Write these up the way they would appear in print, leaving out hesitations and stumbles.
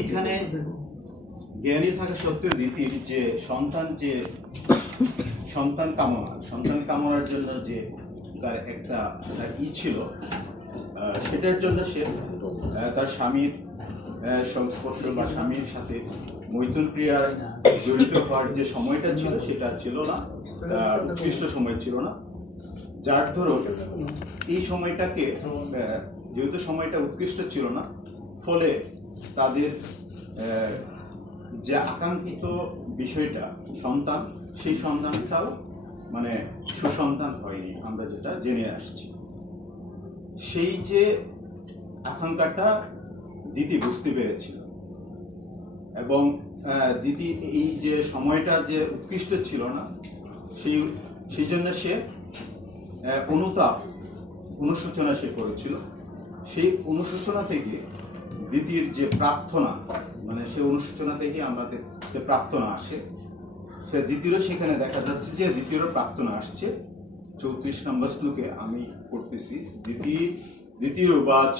এখানে জ্ঞানী থাকা সত্ত্বেও দিতির যে সন্তান কামনার জন্য যে তার একটা ছিল, সেটার জন্য সে তার স্বামীর সংস্পর্শ বা স্বামীর সাথে মৈথুন ক্রিয়ার জড়িত হওয়ার যে সময়টা ছিল সেটা ছিল না, উৎকৃষ্ট সময় ছিল না। যার ধরুন এই সময়টাকে, যেহেতু সময়টা উৎকৃষ্ট ছিল না, ফলে তাদের যে আকাঙ্ক্ষিত বিষয়টা সন্তান, সেই সন্তানটাও মানে সুসন্তান হয়নি, আমরা যেটা জেনে আসছি। সেই যে আকাঙ্ক্ষাটা দিতি বুঝতে পেরেছিল, এবং দিতি এই যে সময়টা যে উৎকৃষ্ট ছিল না, সেই জন্য সে অনুশোচনা সে করেছিল। সেই অনুশোচনা থেকে দিতির যে প্রার্থনা, মানে সে অনুশোচনা থেকে আমাদের যে প্রার্থনা আসে, সে দ্বিতীয় সেখানে দেখা যাচ্ছে যে দ্বিতীয় প্রার্থনা আসছে 34 নম্বর শ্লোকে। আমি পড়তেছি। দ্বিতীয় উবাচ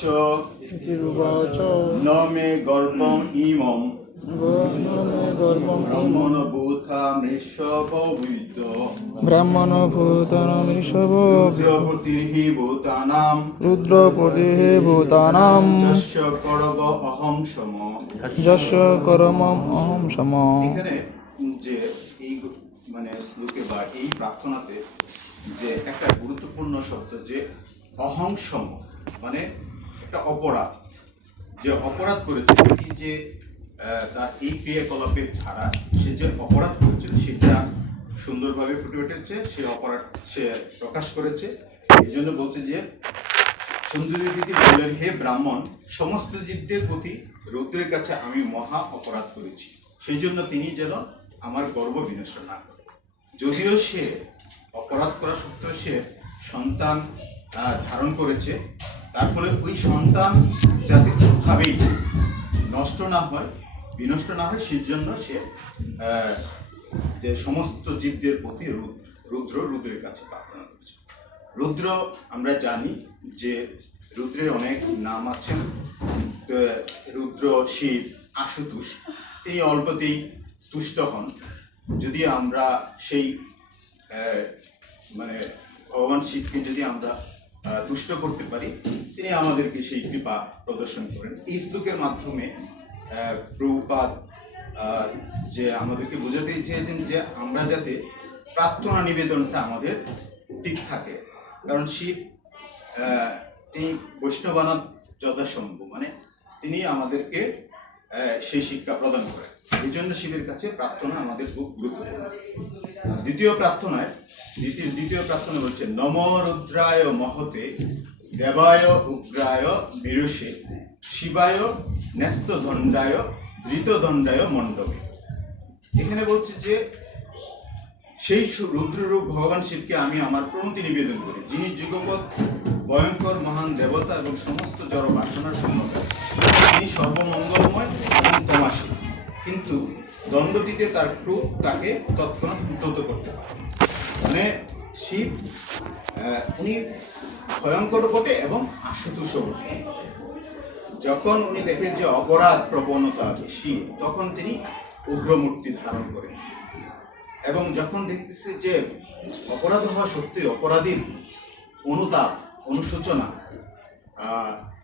ন মে গর্ভম ইমম ব্রাহ্মণভূতনমৃষভোতির্হি ভূতানাম যস্য করমম অহম সম। এখানে যে এই মানে শ্লোকে বা এই প্রার্থনাতে যে একটা গুরুত্বপূর্ণ শব্দ, যে অহং সম, মানে একটা অপরাধ, যে অপরাধ করেছে কি, যে তার এই ক্রিয়াকলাপের ধারা সে যে অপরাধ করেছে সেটা সুন্দরভাবে ফুটে উঠেছে, সে অপরাধ সে প্রকাশ করেছে। এই জন্য বলছে যে সুন্দরী দিদি বললেন, হে ব্রাহ্মণ, সমস্ত জীবদের প্রতি রুদ্রের কাছে আমি মহা অপরাধ করেছি, সেই জন্য তিনি যেন আমার গর্ব বিনষ্ট না করে। যদিও সে অপরাধ করা সত্ত্বেও সে সন্তান ধারণ করেছে, তার ফলে ওই সন্তান যাতে কোনোভাবেই নষ্ট না হয়, বিনষ্ট না হয়, সেই জন্য সে যে সমস্ত জীবদের প্রতি রুদ্রের কাছে প্রার্থনা করছে। রুদ্র আমরা জানি যে রুদ্রের অনেক নাম আছেন। রুদ্র, শিব, আশুতোষ, তিনি অল্পতেই তুষ্ট হন। যদি আমরা সেই মানে ভগবান শিবকে যদি আমরা তুষ্ট করতে পারি, তিনি আমাদেরকে সেই কৃপা প্রদর্শন করেন। এই শ্লোকের মাধ্যমে প্রভুপাদ যে আমাদেরকে বোঝাতে চেয়েছেন যে আমরা যাতে প্রার্থনা নিবেদনটা আমাদের ঠিক থাকে। কারণ শিব তিনি বৈষ্ণবানাথ যথাসম্ভব, মানে তিনি আমাদেরকে সেই শিক্ষা প্রদান করেন। এই জন্য শিবের কাছে প্রার্থনা আমাদের খুব গুরুত্বপূর্ণ। দ্বিতীয় প্রার্থনা বলছে, নম রুদ্রায় মহতে দেবায় উগ্রায় বিরুষে শিবায় ন্যস্তদণ্ডায় ধৃতদণ্ডায় মণ্ডপে। এখানে বলছে যে সেই রুদ্ররূপ ভগবান শিবকে আমি আমার প্রণতি নিবেদন করি, যিনি যুগপৎ ভয়ঙ্কর মহান দেবতা এবং সমস্ত জড় বাসনার শূন্যকারী। তিনি সর্বমঙ্গলময় এবং ক্ষমাশীল, কিন্তু দণ্ড দিতে তার ক্রোধ তাকে তৎক্ষণাৎ উদ্ধত করতে পারে। মানে শিব উনি ভয়ঙ্কর বটে এবং আশুতোষ বটে। যখন উনি দেখেন যে অপরাধ প্রবণতা বেশি, তখন তিনি উগ্রমূর্তি ধারণ করেন। এবং যখন দেখতেছে যে অপরাধ হওয়া সত্ত্বেও অপরাধীর অনুতাপ, অনুশোচনা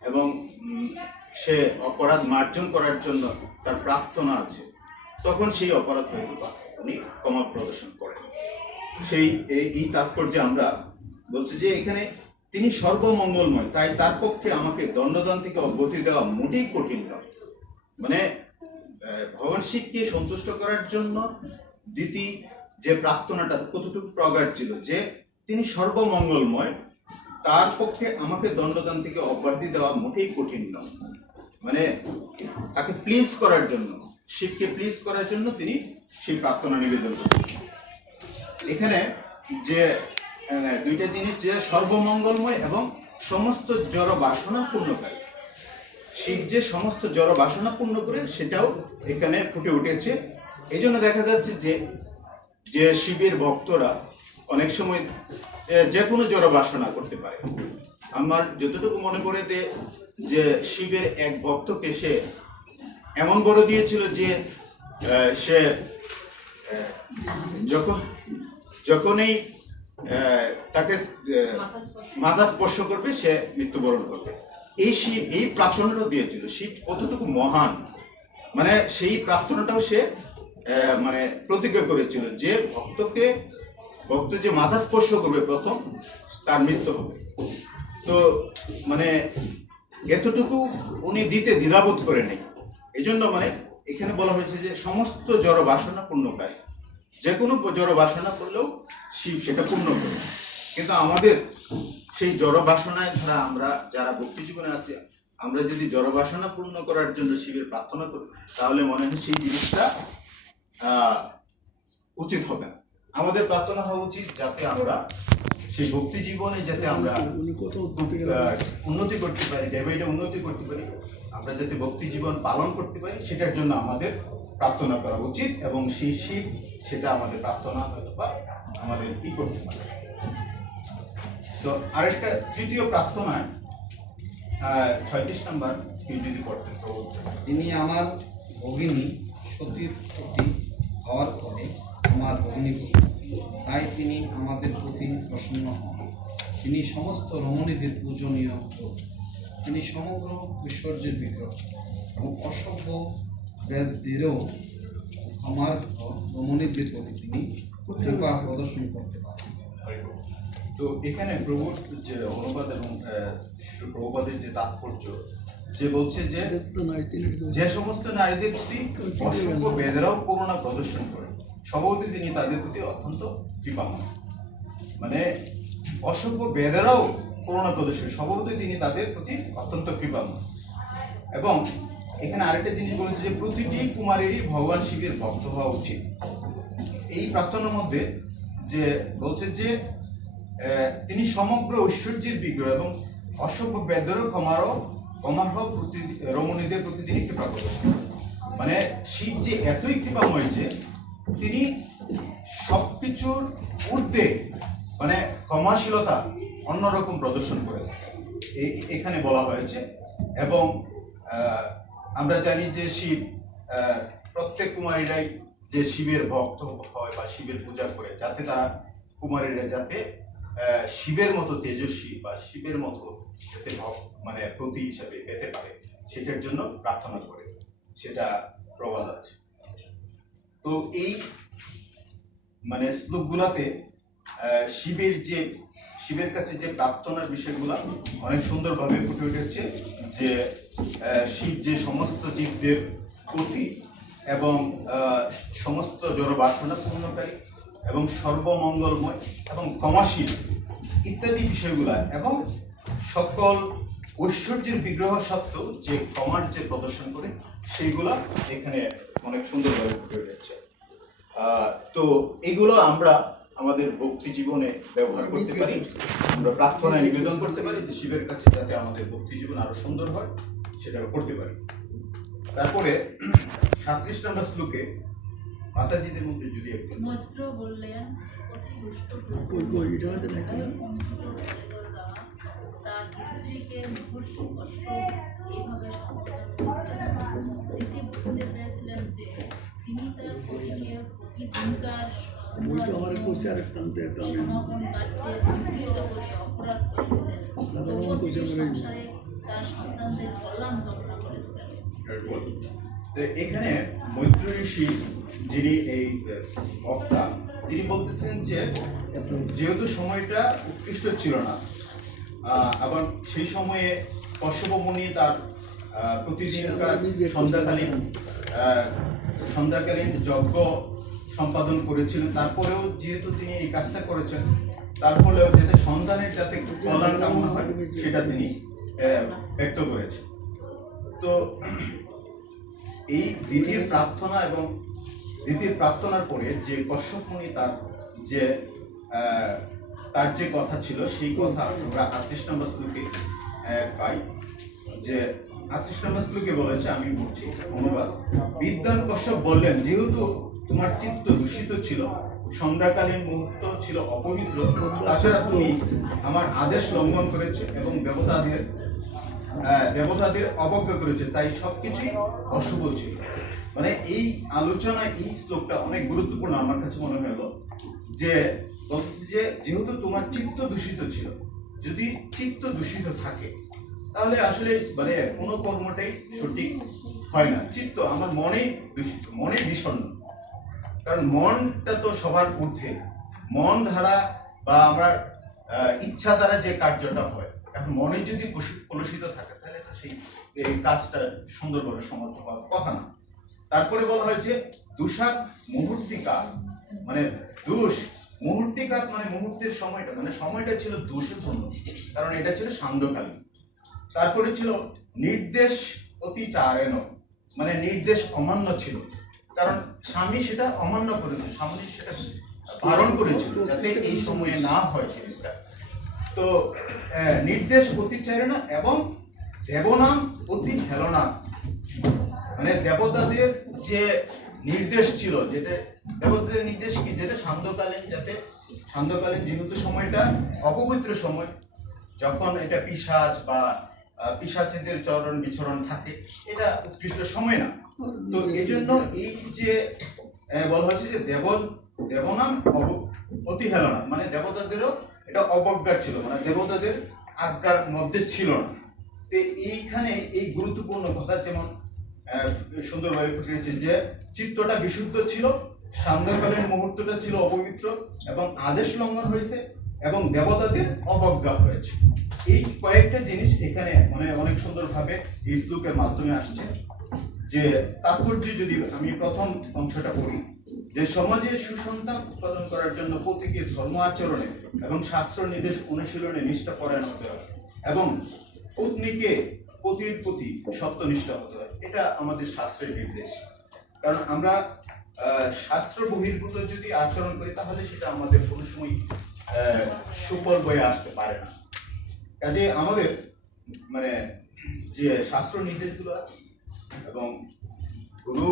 এবং সে অপরাধ মার্জন করার জন্য তার প্রার্থনা আছে, তখন সেই অপরাধ হয়তো উনি ক্ষমা প্রদর্শন করেন। সেই এই তাৎপর্যে আমরা বলছি যে এখানে তিনি সর্বমঙ্গলময়, তাই তার পক্ষে আমাকে দণ্ডদান থেকে অব্যাহতি দেওয়া মোটেই কঠিন নয়। মানে ভগবান শিবকে সন্তুষ্ট করার জন্য দিতি যে প্রার্থনাটা কতটুকু প্রগাঢ় ছিল, যে তিনি সর্বমঙ্গলময়, তার পক্ষে আমাকে দণ্ডদান থেকে অব্যাহতি দেওয়া মোটেই কঠিন নয়। মানে তাকে প্লিজ করার জন্য, শিবকে প্লিজ করার জন্য তিনি সেই প্রার্থনা নিবেদন করতেছেন। এখানে যে দুইটা জিনিস, যে সর্বমঙ্গলময় এবং সমস্ত জড় বাসনা পূর্ণকারী। শিব যে সমস্ত জড় বাসনা পূর্ণ করে, সেটাও এখানে ফুটে উঠেছে। এই জন্য দেখা যাচ্ছে যে শিবের ভক্তরা অনেক সময় যে কোনো জড় বাসনা করতে পারে। আমার যতটুকু মনে পড়ে যে শিবের এক ভক্তকে সে এমন বড় দিয়েছিল যে সে যখন যখনই তাকে মাথা স্পর্শ করবে সে মৃত্যুবরণ করবে। এই শিব এই প্রার্থনাটাও দিয়েছিল। শিব কতটুকু মহান, মানে সেই প্রার্থনাটাও সে মানে প্রতিজ্ঞা করেছিল যে ভক্ত যে মাথা স্পর্শ করবে প্রথম তার মৃত্যু হবে। তো মানে এতটুকু উনি দিতে দ্বিধাবোধ করে নেই। এই জন্য মানে এখানে বলা হয়েছে যে সমস্ত জড় বাসনা পূর্ণকারী, যে কোনো জড় বাসনা করলেও শিব সেটা পূর্ণ করে। কিন্তু আমাদের সেই জড় বাসনায় ধরা আমরা যারা ভক্তি জীবনে আছি, আমরা যদি জড় বাসনা পূর্ণ করার জন্য শিবের প্রার্থনা করি তাহলে মনে হয় সেই জিনিসটা উচিত হবে না। আমাদের প্রার্থনা হওয়া উচিত যাতে আমরা সেই ভক্তি জীবনে যাতে আমরা উন্নতি করতে পারি, ডে বাই ডে উন্নতি করতে পারি, আমরা যাতে ভক্তি জীবন পালন করতে পারি, সেটার জন্য আমাদের প্রার্থনা করা উচিত। এবং সেই শিব সেটা আমাদের প্রার্থনা হয়তো বা আমাদের কি করতে পারে। তো আরেকটা তৃতীয় প্রার্থনায় 36 নম্বর কেউ যদি পড়তেন তো। তিনি আমার ভগিনী সতীর প্রতি হওয়ার পরে আমার ভগ্নীপতি, তাই তিনি আমাদের প্রতি প্রসন্ন হন। তিনি সমস্ত রমণীদের পূজনীয় লোক। তিনি সমগ্র ঐশ্বর্যের বিগ্রহ এবং অসভ্য বেদদেরও আমার রমণীদের প্রতি তিনি কৃপা প্রদর্শন করতে পারেন। তো এখানে প্রভুর যে অনুবাদ এবং প্রভুপাদের যে তাৎপর্য, যে বলছে যে যে সমস্ত নারীদের প্রতি অসভ্য বেদেরাও করুণা প্রদর্শন করে, স্বভাবতই তিনি তাদের প্রতি অত্যন্ত কৃপাময়। মানে অসভ্য বেদেরাও করুণা প্রদর্শন, স্বভাবতই তিনি তাদের প্রতি অত্যন্ত কৃপাময়। এবং এখানে আরেকটা জিনিস বলেছে যে প্রতিটি কুমারীরই ভগবান শিবের ভক্ত হওয়া উচিত। এই প্রার্থনার মধ্যে যে বলছে যে তিনি সমগ্র ঐশ্বর্যের বিগ্রহ এবং অসভ্য বেদেরও কমার্হ রমণীদের প্রতি তিনি কৃপা প্রদর্শন করেন। মানে শিব যে এতই কৃপাময় যে তিনি সবকিছুর ঊর্ধ্বে মানে ক্ষমাশীলতা অন্যরকম প্রদর্শন করে এখানে বলা হয়েছে। এবং আমরা জানি যে শিব প্রত্যেক কুমারীরাই যে শিবের ভক্ত হয় বা শিবের পূজা করে, যাতে তারা কুমারীরা যাতে শিবের মতো তেজস্বী বা শিবের মতো যাতে মানে প্রতি হিসাবে পেতে পারে, সেটার জন্য প্রার্থনা করে, সেটা প্রবাদ আছে। তো এই মানে শ্লোকগুলাতে শিবের কাছে যে প্রার্থনার বিষয়গুলা অনেক সুন্দরভাবে ফুটে উঠেছে। যে শিব যে সমস্ত জীবদের প্রতি এবং সমস্ত জড় বাসনা পূর্ণকারী এবং সর্বমঙ্গলময় এবং ক্ষমাশীল ইত্যাদি বিষয়গুলা, এবং সকল ঐশ্বর্যের বিগ্রহ সত্ত্বেও যে ক্ষমার যে প্রদর্শন করে সেইগুলা এখানে অনেক সুন্দরভাবে ফুটে উঠেছে। তো এগুলো আমরা আমাদের ভক্তি জীবনে ব্যবহার করতে পারি, আমরা প্রার্থনায় নিবেদন করতে পারি যে শিবের কাছে যাতে আমাদের ভক্তি জীবন আরো সুন্দর হয়, সেটা করতে পারি। তারপরে 37 নম্বর শ্লোকে মাতাজিদের মধ্যে যদি একটু মৈত্র বললেন, অতি দুষ্ট তার স্ত্রীকে মুহূর্ত কষ্ট এইভাবে সম্বোধন করলেন। তিনি বুঝতে পেরেছিলেন যে তিনি তার পতিকে প্রতিদিনকার সমাপন কার্যে নিয়োজিত করে অপরাধ করেছিলেন। সংসারে তার সন্তানদের কল্যাণ কামনা করেছিলেন। তো এখানে মৈত্র ঋষি যিনি এই বক্তা, তিনি বলতেছেন যে যেহেতু সময়টা উৎকৃষ্ট ছিল না, আবার সেই সময়ে কশ্যপ মুনি তার প্রতিদিনকার সন্ধ্যাকালীন যজ্ঞ সম্পাদন করেছিলেন, তারপরেও যেহেতু তিনি এই কাজটা করেছেন, তার ফলেও যাতে সন্তানের যাতে কল্যাণ কামনা হয় সেটা তিনি ব্যক্ত করেছেন। তো এই দিদির প্রার্থনা এবং দিদির প্রার্থনার পরে যে কশ্যপ মুনি তার যে কথা ছিল সেই কথা আমরা 38 নম্বর শ্লোকে পাই। যে 38 নম্বর শ্লোকে বলেছে, আমি বলছি অনুবাদ। বিদ্বান কশ্যপ বললেন, যেহেতু তোমার চিত্ত দূষিত ছিল, সন্ধ্যাকালীন মুহূর্ত ছিল অপবিত্র, তাছাড়া তুমি আমার আদেশ লঙ্ঘন করেছে এবং দেবতাদের দেবতাদের অবজ্ঞা করেছে, তাই সবকিছুই অশুভ ছিল। মানে এই আলোচনা, এই শ্লোকটা অনেক গুরুত্বপূর্ণ আমার কাছে মনে হলো, যে বলতেছে যে যেহেতু তোমার চিত্ত দূষিত ছিল, যদি চিত্ত দূষিত থাকে তাহলে আসলে মানে কোনো কর্মটাই সঠিক হয় না। চিত্ত আমার মনেই দূষিত, মনে বিষণ্ণ, কারণ মনটা তো সবার ঊর্ধ্বে। মন দ্বারা বা আমরা ইচ্ছা দ্বারা যে কার্যটা হয়, এখন মনে যদি কলুষিত থাকে তাহলে তো সেই এই কাজটা সুন্দরভাবে সমর্থ হওয়ার কথা না। তারপরে বলা হয়েছে দুষাক মুহূর্তিকা, মানে দোষ মুহূর্তিকাত মানে মুহূর্তের সময়টা, মানে সময়টা ছিল দোষপূর্ণ, কারণ এটা ছিল সান্ধ্যকালীন। তারপরে ছিল নির্দেশ অতিচারেণ, মানে নির্দেশ অমান্য ছিল, কারণ স্বামী সেটা অমান্য করেছিল, স্বামী সেটা বারণ করেছিল যাতে এই সময়ে না হয় জিনিসটা। তো নির্দেশ অতিচারেণ এবং দেবনাম অতি হেলনা, মানে দেবতাদের যে নির্দেশ ছিল, যেটা দেবতাদের নির্দেশ কি, যেটা সান্ধ্যকালীন, যাতে সান্ধ্যকালীন যেহেতু সময়টা অপবিত্র সময়, যখন এটা পিশাচ বা পিশাচীদের চরণ বিচরণ থাকে, এটা উৎকৃষ্ট সময় না। তো এই জন্য এই যে বলা হয়েছে যে দেবনাম অতিহেলনা, মানে দেবতাদেরও এটা অবজ্ঞা ছিল, মানে দেবতাদের আজ্ঞার মধ্যে ছিল না। তো এইখানে এই গুরুত্বপূর্ণ কথা যেমন সুন্দরভাবে ফুটিয়েছে যে চিত্তটা বিশুদ্ধ ছিল, সান্ধ্যকালীন মুহূর্তটা ছিল অপবিত্র এবং আদেশ লঙ্ঘন হয়েছে এবং দেবতাদের অবজ্ঞা হয়েছে। এই কয়েকটা জিনিস এখানে মানে অনেক সুন্দরভাবে এই শ্লোকের মাধ্যমে আসছে। যে তাৎপর্য যদি আমি প্রথম অংশটা পড়ি, যে সমাজে সুসন্তান উৎপাদন করার জন্য প্রত্যেকে ধর্ম আচরণে এবং শাস্ত্র নির্দেশ অনুশীলনে নিষ্ঠাপরায়ণ হতে হবে এবং পত্নীকে পতির প্রতি সত্যনিষ্ঠ হতে হয়। এটা আমাদের শাস্ত্রের নির্দেশ, কারণ আমরা শাস্ত্র বহির্ভূত যদি আচরণ করি তাহলে সেটা আমাদের কোনো সময় সুফল বয়ে আসতে পারে না। কাজে আমাদের মানে যে শাস্ত্র নির্দেশগুলো আছে এবং গুরু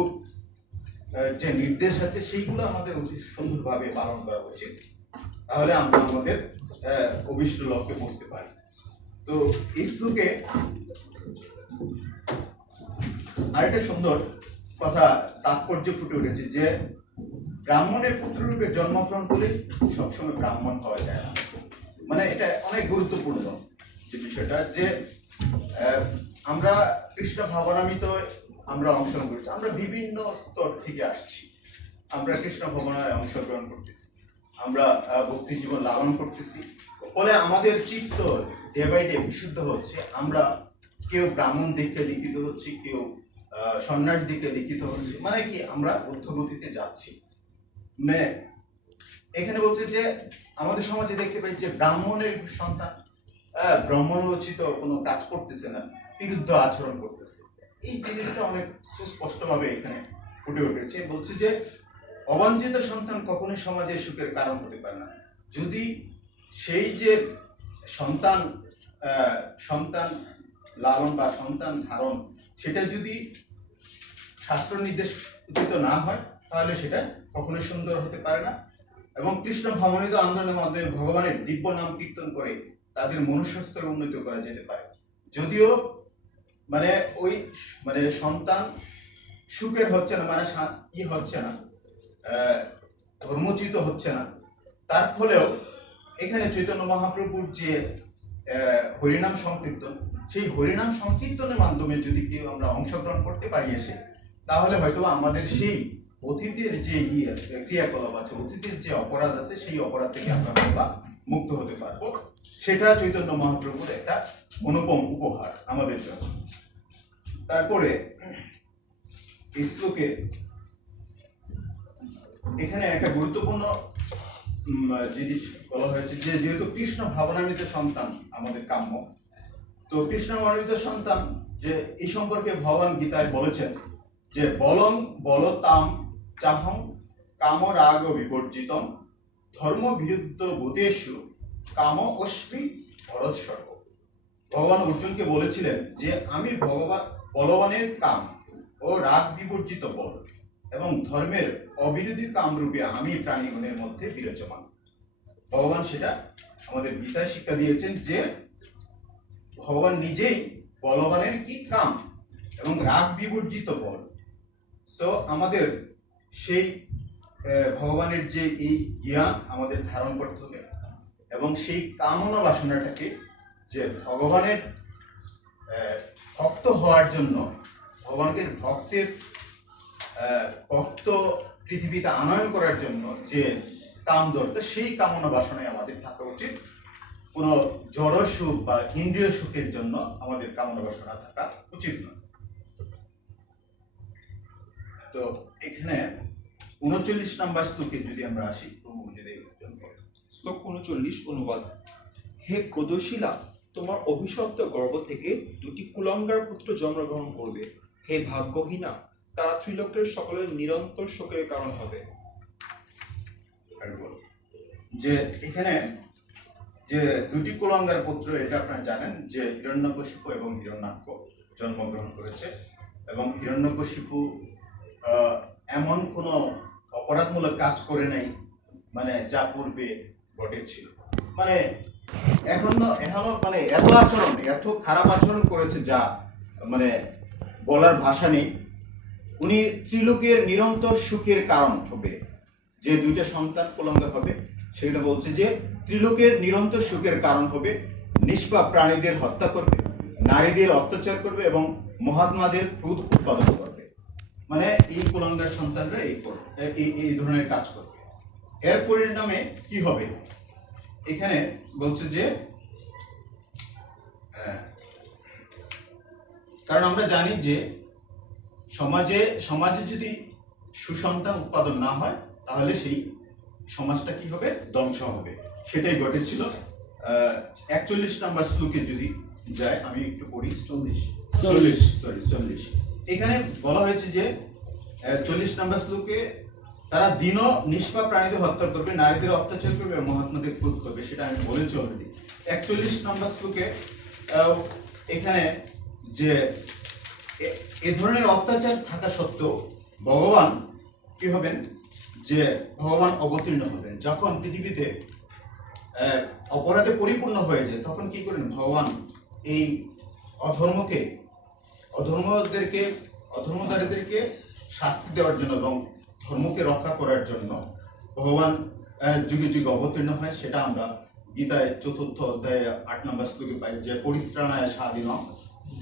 যে নির্দেশ আছে সেইগুলো আমাদের অতি সুন্দরভাবে পালন করা উচিত, তাহলে আমরা আমাদের অভিষ্ট লক্ষ্যে পৌঁছতে পারি। তো এই শ্লোকে আরেকটা সুন্দর কথা তাৎপর্য ফুটে উঠেছে যে ব্রাহ্মণের পুত্ররূপে জন্মগ্রহণ করলে সবসময় ব্রাহ্মণ হওয়া যায় না। মানে এটা অনেক গুরুত্বপূর্ণ যে বিষয়টা, যে আমরা কৃষ্ণ ভাবনামিত আমরা অংশগ্রহণ করছি, আমরা বিভিন্ন স্তর থেকে আসছি, আমরা কৃষ্ণ ভাবনায় অংশগ্রহণ করতেছি, আমরা ভক্তি জীবন লালন করতেছি, ফলে আমাদের চিত্ত ডে বাই ডে বিশুদ্ধ হচ্ছে। আমরা কেউ ব্রাহ্মণ দিকে দীক্ষিত হচ্ছি, কেউ সন্ন্যাস দিকে দীক্ষিত হচ্ছে, মানে কি আমরা ঊর্ধ্বগতিতে যাচ্ছি। মানে এখানে বলছে যে আমাদের সমাজে দেখতে পাই যে ব্রাহ্মণের সন্তান ব্রাহ্মণোচিত কোনো কাজ করতেছে না, বিরুদ্ধ আচরণ করতেছে। এই জিনিসটা অনেক সুস্পষ্টভাবে এখানে ফুটে উঠেছে। বলছে যে অবাঞ্ছিত সন্তান কখনোই সমাজের সুখের কারণ হতে পারে না। যদি সেই যে সন্তান সন্তান লালন বা সন্তান ধারণ সেটা যদি শাস্ত্র নির্দেশ উচিত না হয় তাহলে সেটা কখনোই সুন্দর হতে পারে না। এবং কৃষ্ণ ভাবনিত আন্দোলনের মাধ্যমে ভগবানের দিব্য নাম কীর্তন করে তাদের মনুষ্য স্তরে উন্নতি করা যেতে পারে। যদিও মানে ওই মানে সন্তান সুখের হচ্ছে না, মানে ই হচ্ছে না, ধর্মচ্যুত হচ্ছে না, তার ফলেও এখানে চৈতন্য মহাপ্রভুর যে হরিনাম সংকীর্তন, সেই হরিনাম সংকীর্তনের মাধ্যমে যদি কেউ আমরা অংশগ্রহণ করতে পারি এসে, তাহলে হয়তো আমাদের সেই অতীতের যে ক্রিয়াকলাপ আছে, অতীতের যে অপরাধ আছে, সেই অপরাধ থেকে আমরা হয়তো মুক্ত হতে পারবো। সেটা চৈতন্য মহাপ্রভুর একটা অনুপম উপহার আমাদের জন্য। তারপরে এই শ্লোকে এখানে একটা গুরুত্বপূর্ণ জিনিস বলা হয়েছে যে যেহেতু কৃষ্ণ ভাবনামৃত সন্তান আমাদের কাম্য, তো কৃষ্ণ ভাবনামৃত সন্তান যে এই সম্পর্কে ভগবান গীতায় বলেছেন যে বলং বলতাম চাহং কাম রাগ বিবর্জিতম ধর্ম বিরুদ্ধ ভূতেষু কাম অস্মি ভরৎসর্ব। ভগবান অর্জুনকে বলেছিলেন যে আমি ভগবান বলবানের কাম ও রাগ বিবর্জিত বল এবং ধর্মের অবিরোধী কামরূপে আমি প্রাণীগণের মধ্যে বিরাজমান। ভগবান সেটা আমাদের গীতায় শিক্ষা দিয়েছেন যে ভগবান নিজেই বলবানের কি কাম, এবং রাগ বিবর্জিত বল। সো আমাদের সেই ভগবানের যে এই জ্ঞান আমাদের ধারণ করতে হবে, এবং সেই কামনা বাসনাটাকে যে ভগবানের ভক্ত হওয়ার জন্য, ভগবানের ভক্ত পৃথিবীতে আনয়ন করার জন্য যে কাম দরকার, সেই কামনা বাসনায় আমাদের থাকা উচিত। কোনো জড় সুখ বা ইন্দ্রিয় সুখের জন্য আমাদের কামনা বাসনা থাকা উচিত নয়। তো এখানে 39 নম্বর শ্লোকে যদি আমরা আসি, প্রভু যদি শ্লোক 39 অনুবাদ। হে ক্রোধশীলা, তোমার অভিশপ্ত গর্ভ থেকে 2টি কুলাঙ্গার পুত্র জন্মগ্রহণ করবে। হে ভাগ্যহীনা, তারা ত্রিলোকের সকলের নিরন্তর শোকের কারণ হবে। যে এখানে যে 2টি কুলাঙ্গার পুত্র, এটা আপনারা জানেন যে হিরণ্যকশিপু এবং হিরণ্যাক্ষ জন্মগ্রহণ করেছে। এবং হিরণ্যকশিপু এমন কোনো অপরাধমূলক কাজ করে নাই মানে যা পূর্বে ঘটেছিল, মানে এখনো মানে এত খারাপ আচরণ করেছে যা মানে বলার ভাষা নেই। উনি ত্রিলোকের নিরন্তর সুখের কারণ হবে। যে 2টা সন্তান কুলাঙ্গার হবে, সেটা বলছে যে ত্রিলোকের নিরন্তর সুখের কারণ হবে, নিষ্পাপ প্রাণীদের হত্যা করবে, নারীদের অত্যাচার করবে এবং মহাত্মাদের ক্রোধ উৎপাদন করবে। মানে এই কুলাঙ্গার সন্তানরা এই ধরনের কাজ করবে। এর পরিণামে কি হবে এখানে বলছে যে, কারণ আমরা জানি যে সমাজে যদি সুসন্তান উৎপাদন না হয়, তাহলে সেই সমাজটা কি হবে, ধ্বংস হবে। সেটাই ঘটেছিল। 41 নম্বর শ্লোকে যদি যায়, আমি একটু পড়ি। 40 এখানে বলা হয়েছে যে 40 নম্বর শ্লোকে তারা দিন নিষ্পাপ প্রাণীদের হত্যা করবে, নারীদের অত্যাচার করবে, মহাত্মাদের ক্রোধ করবে। সেটা আমি বলেছি অলরেডি। 41 নম্বর শ্লোকে এখানে যে এ ধরনের অত্যাচার থাকা সত্ত্বেও ভগবান কি হবেন, যে ভগবান অবতীর্ণ হবেন। যখন পৃথিবীতে অপরাধে পরিপূর্ণ হয়ে যায়, তখন কি করেন ভগবান, এই অধর্মদারীদেরকে শাস্তি দেওয়ার জন্য এবং ধর্মকে রক্ষা করার জন্য ভগবান যুগে যুগে অবতীর্ণ হয়। সেটা আমরা গীতায় 4th অধ্যায়ে 8 নম্বর শ্লোকে পাই, যে পরিত্রাণায় সাধীনম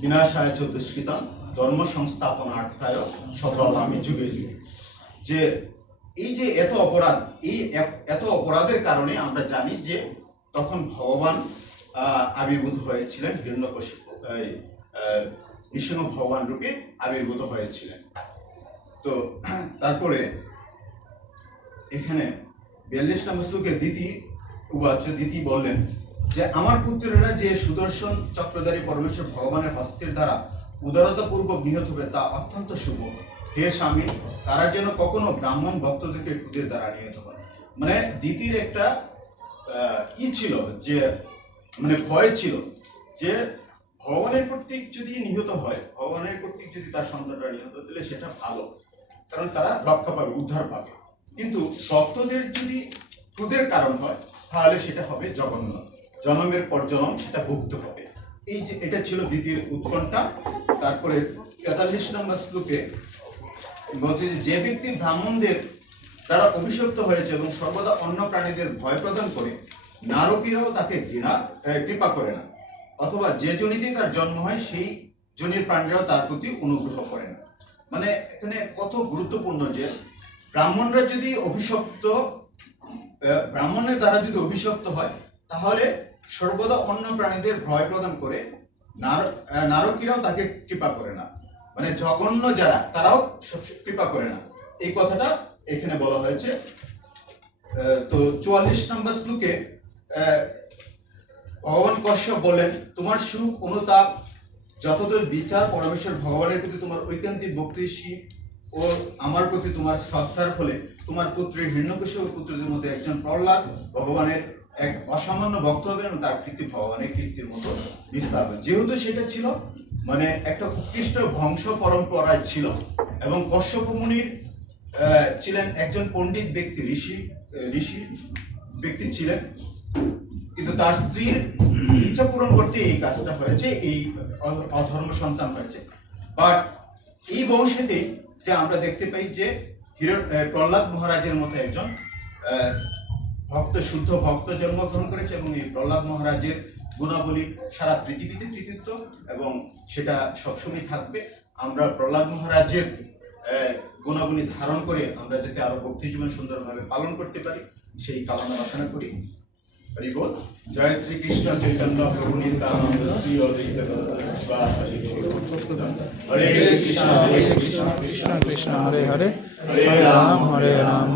বিনাশায় চ দুষ্কৃতম ধর্ম সংস্থাপনার্থায় স্বভাবামি যুগে যুগে। যে এই যে এত অপরাধের কারণে আমরা জানি যে তখন ভগবান আবির্ভূত হয়েছিলেন, হিরণ্যকশিপু নৃসিংহ ভগবান রূপে আবির্ভূত হয়েছিলেন। তো তারপরে এখানে 42 নম্বর শ্লোকে দিতি বললেন যে, আমার পুত্রেরা যে সুদর্শন চক্রধারী পরমেশ্বর ভগবানের হস্তের দ্বারা উদারতাপূর্বক নিহত হবে, তা অত্যন্ত শুভ। হে স্বামী, তারা যেন কখনো ব্রাহ্মণ ভক্তদেরকে ক্রোধের দ্বারা নিহত হয়। মানে দিতির একটা ছিল যে, মানে ভয় ছিল যে ভগবানের কর্তৃক যদি নিহত হয়, ভগবানের কর্তৃক যদি তার সন্তানরা নিহত, তাহলে সেটা ভালো, কারণ তারা রক্ষা পাবে, উদ্ধার পাবে। কিন্তু ভক্তদের যদি ক্রোধের কারণ হয়, তাহলে সেটা হবে জঘন্য, জন্মের পর জন্ম সেটা ভুগতে হবে। এই যে এটা ছিল দ্বিতীয় উৎকণ্ঠা। তারপরে 43 নম্বর শ্লোকে বলছে যে ব্যক্তি ব্রাহ্মণদের দ্বারা অভিশপ্ত হয়েছে এবং সর্বদা অন্য প্রাণীদের ভয় প্রদান করে, নারকীরাও তাকে কৃপা করে না, অথবা যে জনিতেই তার জন্ম হয় সেই জনির প্রাণীরাও তার প্রতি অনুগ্রহ করে না। মানে এখানে কত গুরুত্বপূর্ণ যে ব্রাহ্মণের দ্বারা যদি অভিশপ্ত হয়, তাহলে সর্বদা অন্য প্রাণীদের ভয় প্রদান করে, নারকীরাও তাকে কৃপা করে না। মানে জঘন্য যারা, তারাও কৃপা করে না। এই কথাটা এখানে বলা হয়েছে। তো 44 নম্বর শ্লোকে ভগবান কশ্যপ বলেন, তোমার সুখ অনুতাপ যতদূর বিচার পরমেশ্বর ভগবানের প্রতি তোমার ঐকান্তিক ভক্তি ও আমার প্রতি তোমার শ্রদ্ধার ফলে তোমার পুত্রের হিরণ্যকশিপু পুত্রদের মধ্যে একজন প্রহ্লাদ ভগবানের এক অসামান্য ভক্ত হবে এবং তার কীর্তি ভগবানের কীর্তির মতো বিস্তার হবে। যেহেতু সেটা ছিল মানে একটা উৎকৃষ্ট বংশ পরম্পরায় ছিল, এবং কশ্যপ মুনির ছিলেন একজন পণ্ডিত ব্যক্তি, ঋষি ব্যক্তি ছিলেন, কিন্তু তার স্ত্রীর ইচ্ছা পূরণ করতে এই কাজটা হয়েছে, এই অধর্ম সন্তান হয়েছে। বাট এই বংশেতে যে আমরা দেখতে পাই যে প্রহ্লাদ মহারাজের মতো একজন ভক্ত, শুদ্ধ ভক্ত জন্মগ্রহণ করেছে, এবং এই প্রহ্লাদ মহারাজের গুণাবলী সারা পৃথিবীতে কৃতিত্ব, এবং সেটা সবসময় থাকবে। আমরা প্রহ্লাদ মহারাজের গুণাবলী ধারণ করে আমরা যাতে আরো ভক্তি জীবন সুন্দরভাবে পালন করতে পারি, সেই কামনা বাসনা করি। হরি বল। জয় শ্রীকৃষ্ণ চৈতন্য প্রভু নিত্যানন্দ শ্রী অদ্বৈত গদাধর শিবাসাদি গৌর। হরে কৃষ্ণ কৃষ্ণ কৃষ্ণ কৃষ্ণ হরে হরে, হরে রাম